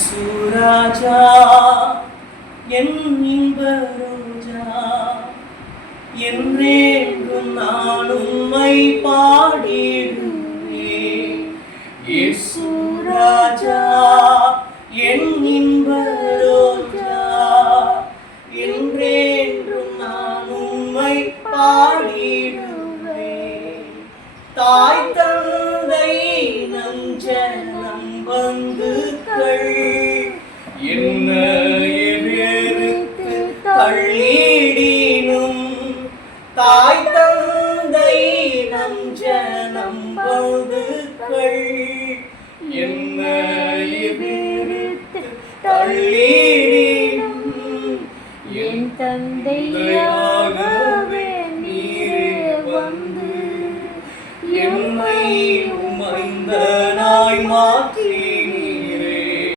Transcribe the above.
சுராஜா என் இன்ப ரோஜா என்றேன்றும் நான் உம்மை பாடிடுவேன். இயேசு ராஜா என் இன்ப ரோஜா என்றேன்றும் நான் உம்மை பாடிடுவேன். தாய் தந்தை நஞ்சனம் பந்துக்கள் என்னை வெறுத்து தள்ளிடினும், தாய் தந்தை நஞ்சனம் பந்துக்கள் என்னை வெறுத்து தள்ளி